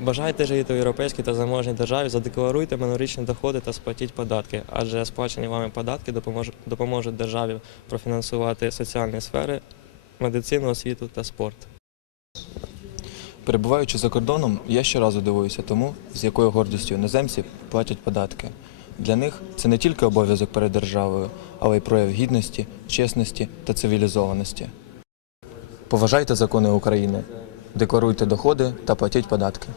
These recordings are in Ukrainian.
Бажаєте жити в європейській та заможній державі, задекларуйте минулорічні доходи та сплатіть податки, адже сплачені вами податки допомож- допоможуть державі профінансувати соціальні сфери, медицину, освіту та спорт. Перебуваючи за кордоном, я щоразу дивуюся тому, з якою гордістю іноземці платять податки. Для них це не тільки обов'язок перед державою, але й прояв гідності, чесності та цивілізованості. Поважайте закони України, декларуйте доходи та платіть податки.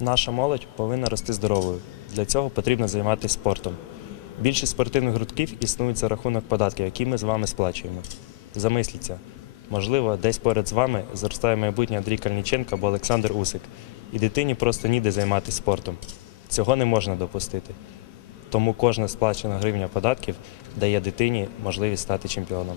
Наша молодь повинна рости здоровою. Для цього потрібно займатися спортом. Більшість спортивних гуртків існують за рахунок податків, які ми з вами сплачуємо. Замисліться, можливо, десь поряд з вами зростає майбутній Андрій Кальніченко або Олександр Усик, і дитині просто ніде займатися спортом. Цього не можна допустити. Тому кожна сплачена гривня податків дає дитині можливість стати чемпіоном.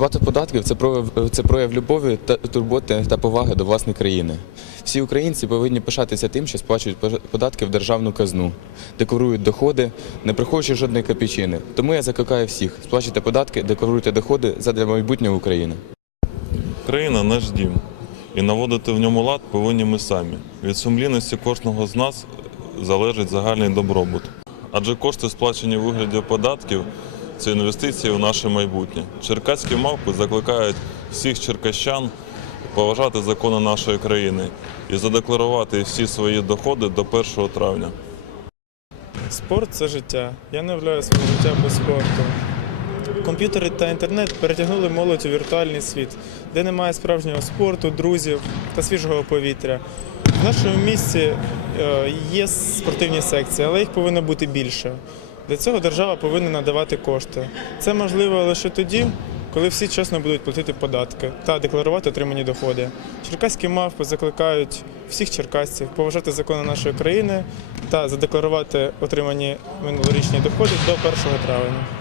Сплата податків це прояв, це прояв любові та турботи та поваги до власної країни. Всі українці повинні пишатися тим, що сплачують податки в державну казну, декларують доходи, не приховуючи жодної копійчини. Тому я закликаю всіх сплачуйте податки, декларуйте доходи задля майбутнього України. Країна наш дім, і наводити в ньому лад повинні ми самі. Від сумлінності кожного з нас залежить загальний добробут. Адже кошти, сплачені у вигляді податків, це інвестиції в наше майбутнє. Черкаські мавпи закликають всіх черкащан поважати закони нашої країни і задекларувати всі свої доходи до 1 травня. Спорт це життя. Я не уявляю своє життя без спорту. Комп'ютери та інтернет перетягнули молодь у віртуальний світ, де немає справжнього спорту, друзів та свіжого повітря. В нашому місті е, є спортивні секції, але їх повинно бути більше. Для цього держава повинна надавати кошти. Це можливо лише тоді, коли всі чесно будуть платити податки та декларувати отримані доходи. Черкаські мавпи закликають всіх черкасців поважати закони нашої країни та задекларувати отримані минулорічні доходи до 1 травня.